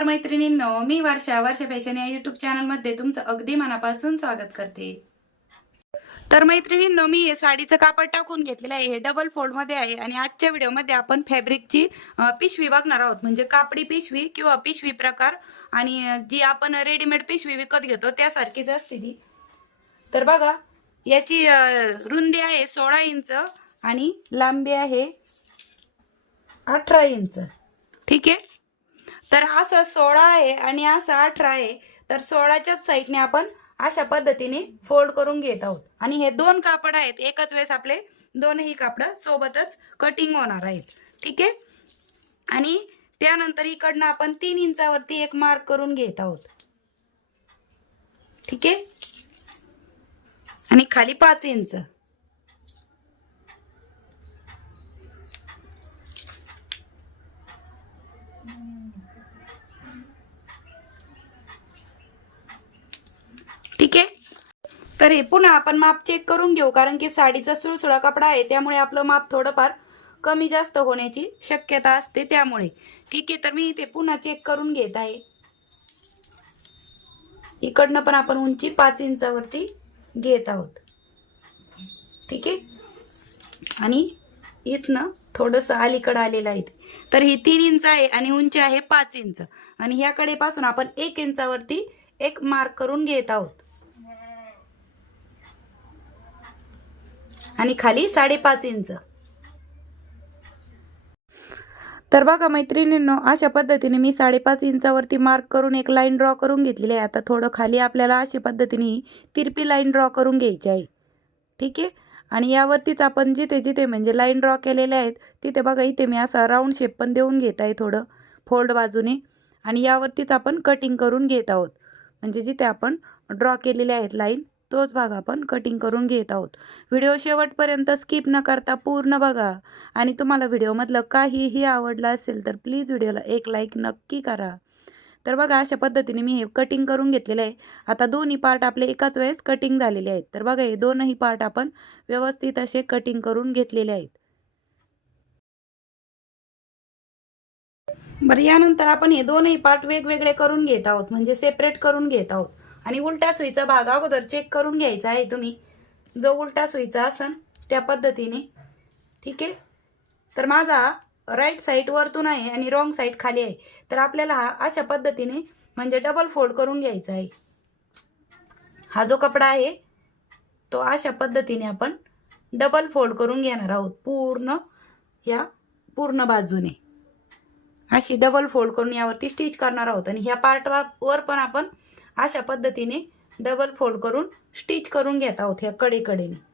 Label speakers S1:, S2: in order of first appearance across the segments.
S1: नमस्कार मैत्रिणींनो मी वर्षा वर्षा फॅशन या युट्यूब चॅनलमध्ये तुमचं अगदी मनापासून स्वागत करते. तर मैत्रिणींनो मी हे साडीचं कापड टाकून घेतलेलं आहे. हे डबल फोल्डमध्ये आहे आणि आजच्या व्हिडिओमध्ये आपण फॅब्रिकची पिशवी बघणार आहोत. म्हणजे कापडी पिशवी किंवा पिशवी प्रकार आणि जी आपण रेडीमेड पिशवी विकत घेतो त्यासारखीच असते ती. तर बघा याची रुंदी आहे सोळा इंच आणि लांबी आहे अठरा इंच. ठीक आहे? तर असं सोळा आहे आणि असं अठरा आहे. तर सोळाच्याच साईडने आपण अशा पद्धतीने फोल्ड करून घेत आहोत. आणि हे दोन कापड आहेत. एकच वेळेस आपले दोनही कापडं सोबतच कटिंग होणार आहेत. ठीक आहे? आणि त्यानंतर इकडनं आपण तीन इंचावरती एक मार्क करून घेत आहोत. ठीक आहे? आणि खाली पाच इंच ठीक आहे तर हे पुन्हा आपण माप चेक करून घेऊ कारण की साडीचा सुळसुळा कपडा आहे त्यामुळे आपलं माप थोडंफार कमी जास्त होण्याची शक्यता असते त्यामुळे. ठीक आहे तर मी इथे पुन्हा चेक करून घेत आहे. इकडनं पण आपण उंची पाच इंचावरती घेत आहोत. ठीक आहे? आणि इथनं थोडंसं अलीकडं आलेलं आहे तर ही तीन इंच आहे आणि उंची आहे पाच इंच. आणि ह्याकडे पासून आपण एक इंचावरती एक मार्क करून घेत आहोत. आणि खाली साडेपाच इंच. तर बघा मैत्रिणींनो अशा पद्धतीने मी साडेपाच इंचावरती मार्क करून एक लाईन ड्रॉ करून घेतलेली आहे. आता थोडं खाली आपल्याला अशा पद्धतीने तिरपी लाईन ड्रॉ करून घ्यायची आहे. ठीक आहे? आणि यावरतीच आपण जिथे जिथे म्हणजे लाईन ड्रॉ केलेले आहेत तिथे बघा इथे मी असा राऊंड शेप पण देऊन घेत आहे थोडं फोल्ड बाजूने. आणि यावरतीच आपण कटिंग करून घेत आहोत. म्हणजे जिथे आपण ड्रॉ केलेले आहेत लाईन तोच भाग आपण कटिंग करून घेत आहोत. व्हिडिओ शेवटपर्यंत स्किप न करता पूर्ण बघा. आणि तुम्हाला व्हिडिओमधलं काहीही आवडलं असेल तर प्लीज व्हिडिओला एक लाईक नक्की करा. तर बघा अशा पद्धतीने मी हे कटिंग करून घेतलेलं आहे. आता दोन्ही पार्ट आपले एकाच वेळेस कटिंग झालेले आहेत. तर बघा हे दोनही पार्ट आपण व्यवस्थित असे कटिंग करून घेतलेले आहेत. बरं यानंतर आपण हे दोनही पार्ट वेगवेगळे करून घेत आहोत. म्हणजे सेपरेट करून घेत आहोत. आणि उलटा सुईचा भाग अगोदर चेक करून घ्यायचा आहे तुम्ही. जो उलटा सुईचा असन त्या पद्धतीने. ठीक आहे? तर माझा राईट साईड वरतून आहे आणि रॉंग साईड खाली आहे. तर आपल्याला हा अशा पद्धतीने म्हणजे डबल फोल्ड करून घ्यायचा आहे. हा जो कपडा आहे तो अशा पद्धतीने आपण डबल फोल्ड करून घेणार आहोत. पूर्ण या पूर्ण बाजूने. अशी डबल फोल्ड करून यावरती स्टिच करणार आहोत. आणि ह्या पार्ट वर पण आपण अशा पद्धतीने डबल फोल्ड करून स्टिच करून घेत आहोत ह्या कडेकडेने.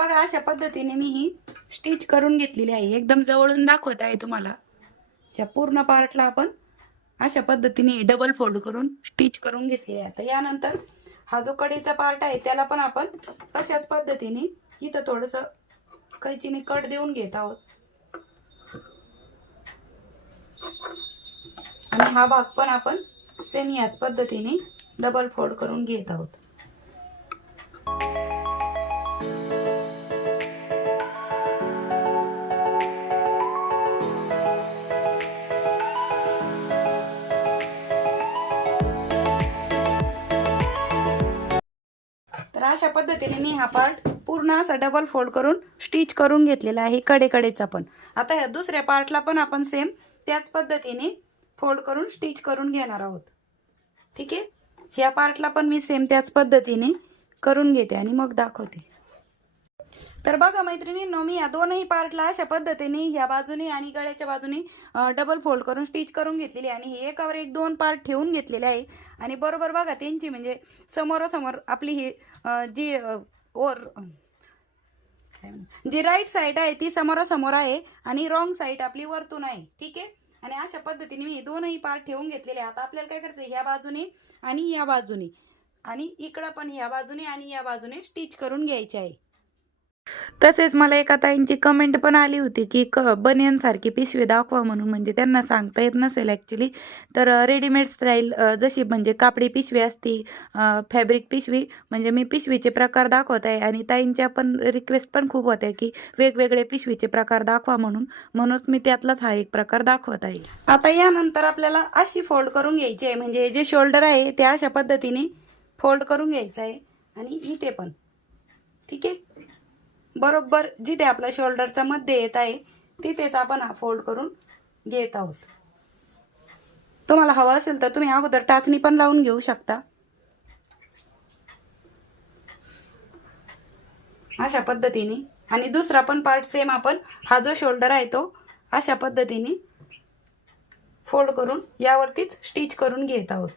S1: बघा अशा पद्धतीने मी ही स्टिच करून घेतलेली आहे. एकदम जवळून दाखवत आहे तुम्हाला. ज्या पूर्ण पार्टला आपण अशा पद्धतीने डबल फोल्ड करून स्टिच करून घेतलेली आहे. आता यानंतर हा जो कडीचा पार्ट आहे त्याला पण आपण तशाच पद्धतीने इथं थोडंसं कैचीने कट देऊन घेत आहोत. आणि हा भाग पण आपण सेम याच पद्धतीने डबल फोल्ड करून घेत आहोत. तर अशा पद्धतीने मी हा पार्ट पूर्ण असा डबल फोल्ड करून स्टिच करून घेतलेला आहे. कडेकडेचा पण. आता ह्या दुसऱ्या पार्टला पण आपण सेम त्याच पद्धतीने फोल्ड करून स्टिच करून घेणार आहोत. ठीक आहे? ह्या पार्टला पण मी सेम त्याच पद्धतीने करून घेते आणि मग दाखवते. तर बघा मैत्रिणींनो मी या दोनही पार्टला अशा पद्धतीने ह्या बाजूने आणि गळ्याच्या बाजूने डबल फोल्ड करून स्टिच करून घेतलेली आणि हे एकावर एक दोन पार्ट ठेवून घेतलेले आहे. आणि बरोबर बघा त्यांची म्हणजे समोरासमोर आपली ही जी ओर जी राईट साईड आहे ती समोरासमोर आहे आणि रॉंग साईड आपली वरतून आहे. ठीक आहे? आणि अशा पद्धतीने मी दोनही पार्ट ठेवून घेतलेले आहे. आता आपल्याला काय करायचं आहे? ह्या बाजूने आणि या बाजूने. आणि इकडं पण ह्या बाजूने आणि या बाजूने स्टिच करून घ्यायचे आहे. तसेच मला एका ताईंची कमेंट पण आली होती की क बनियनसारखी पिशवी दाखवा म्हणून. म्हणजे त्यांना सांगता येत नसेल ॲक्च्युली तर रेडीमेड स्टाईल जशी म्हणजे कापडी पिशवी असती फॅब्रिक पिशवी म्हणजे मी पिशवीचे प्रकार दाखवत आहे. आणि ताईंच्या पण रिक्वेस्ट पण खूप होत्या की वेगवेगळे पिशवीचे प्रकार दाखवा म्हणून. म्हणूनच मी त्यातलाच हा एक प्रकार दाखवत आहे. आता यानंतर आपल्याला अशी फोल्ड करून घ्यायची आहे. म्हणजे जे शोल्डर आहे ते अशा पद्धतीने फोल्ड करून घ्यायचं आहे. आणि इथे पण. ठीक आहे? बरोबर जिथे आपला शोल्डरचा मध्ये येत आहे तिथेच आपण हा फोल्ड करून घेत आहोत. तुम्हाला हवं असेल तर तुम्ही अगोदर टाचणी पण लावून घेऊ शकता. अशा पद्धतीने. आणि दुसरा पण पार्ट सेम आपण हा जो शोल्डर आहे तो अशा पद्धतीने फोल्ड करून यावरतीच स्टिच करून घेत आहोत.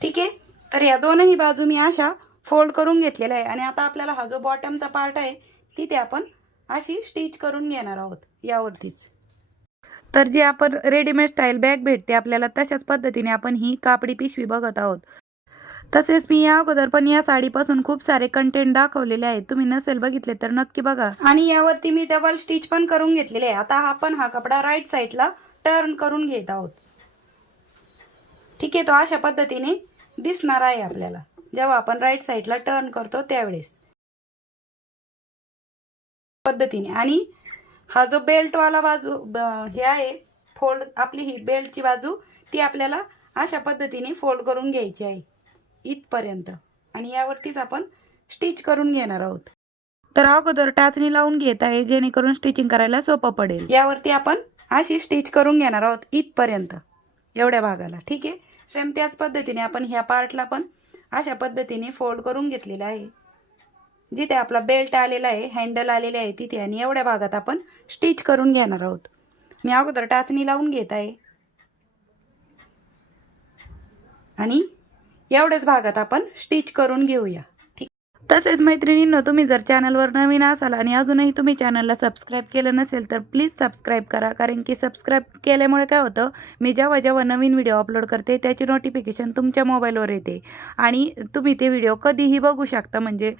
S1: ठीक आहे? तर या दोनही बाजू मी अशा फोल्ड करून घेतलेलं आहे. आणि आता आपल्याला हा जो बॉटमचा पार्ट आहे तिथे आपण अशी स्टिच करून घेणार आहोत. यावरतीच. तर जी आपण रेडीमेड स्टाईल बॅग भेटते आपल्याला तशाच पद्धतीने आपण ही कापडी पिशवी बघत आहोत. तसेच मी या अगोदर पण या साडीपासून खूप सारे कंटेंट दाखवलेले आहेत. तुम्ही नसेल बघितले तर नक्की बघा. आणि यावरती मी डबल स्टिच पण करून घेतलेले आहे. आता आपण हा कपडा राईट साईडला टर्न करून घेत आहोत. ठीक आहे तो अशा पद्धतीने दिसणार आहे आपल्याला. जेव्हा आपण राईट साईडला टर्न करतो त्यावेळेस. पद्धतीने. आणि हा जो बेल्टवाला बाजू ब- हे आहे फोल्ड आपली ही बेल्टची बाजू ती आपल्याला अशा पद्धतीने फोल्ड करून घ्यायची आहे. इथपर्यंत. आणि यावरतीच आपण स्टिच करून घेणार आहोत. तर अगोदर टाचणी लावून घेत आहे जेणेकरून स्टिचिंग करायला सोपं पडेल. यावरती आपण अशी स्टिच करून घेणार आहोत इथपर्यंत. एवढ्या भागाला. ठीक आहे? सेम त्याच पद्धतीने आपण ह्या पार्टला पण अशा पद्धतीने फोल्ड करून घेतलेला आहे. जिथे आपला बेल्ट आलेला आहे हँडल आलेले आहे तिथे आणि एवढ्या भागात आपण स्टिच करून घेणार आहोत. मी अगोदर टाचणी लावून घेत आहे. आणि एवढ्याच भागात आपण स्टिच करून घेऊया. तसेच मैत्रिणींनो तुम्ही जर चॅनलवर नवीन असाल आणि अजूनही तुम्ही चॅनलला सबस्क्राईब केलं नसेल तर प्लीज सबस्क्राईब करा. कारण की सबस्क्राईब केल्यामुळे काय होतं मी जेव्हा जेव्हा नवीन व्हिडिओ अपलोड करते त्याची नोटिफिकेशन तुमच्या मोबाईलवर येते. आणि तुम्ही ते व्हिडिओ कधीही बघू शकता. म्हणजे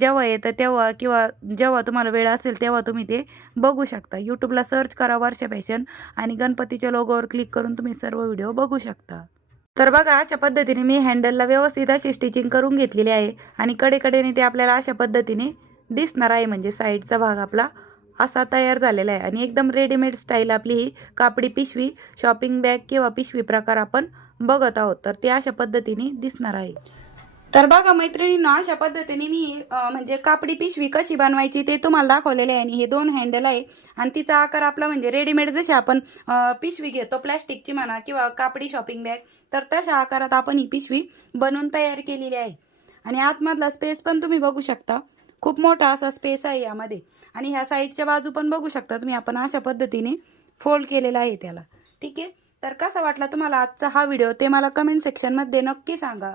S1: जेव्हा येतं तेव्हा किंवा जेव्हा तुम्हाला वेळ असेल तेव्हा तुम्ही ते बघू शकता. यूट्यूबला सर्च करा वर्षा फॅशन आणि गणपतीच्या लोगोवर क्लिक करून तुम्ही सर्व व्हिडिओ बघू शकता. तर बघा अशा पद्धतीने मी हँडलला व्यवस्थित अशी स्टिचिंग करून घेतलेली आहे. आणि कडेकडेने ते आपल्याला अशा पद्धतीने दिसणार आहे. म्हणजे साईडचा भाग आपला असा तयार झालेला आहे. आणि एकदम रेडीमेड स्टाईल आपली ही कापडी पिशवी शॉपिंग बॅग किंवा पिशवी प्रकार आपण बघत आहोत. तर ते अशा पद्धतीने दिसणार आहे. तर बघा मैत्रिणींना अशा पद्धतीने मी म्हणजे कापडी पिशवी कशी बनवायची ते तुम्हाला दाखवलेले आहे आणि हे दोन हँडल आहे. आणि तिचा आकार आपला म्हणजे रेडीमेड जशी आपण पिशवी घेतो प्लॅस्टिकची म्हणा किंवा कापडी शॉपिंग बॅग तर तशा आकारात आपण ही पिशवी बनवून तयार केलेली आहे. आणि आतमधला स्पेस पण तुम्ही बघू शकता. खूप मोठा असा स्पेस आहे यामध्ये. आणि ह्या साईडच्या बाजू पण बघू शकता तुम्ही आपण अशा पद्धतीने फोल्ड केलेला आहे त्याला. ठीक आहे? तर कसा वाटला तुम्हाला आजचा हा व्हिडिओ ते मला कमेंट सेक्शनमध्ये नक्की सांगा.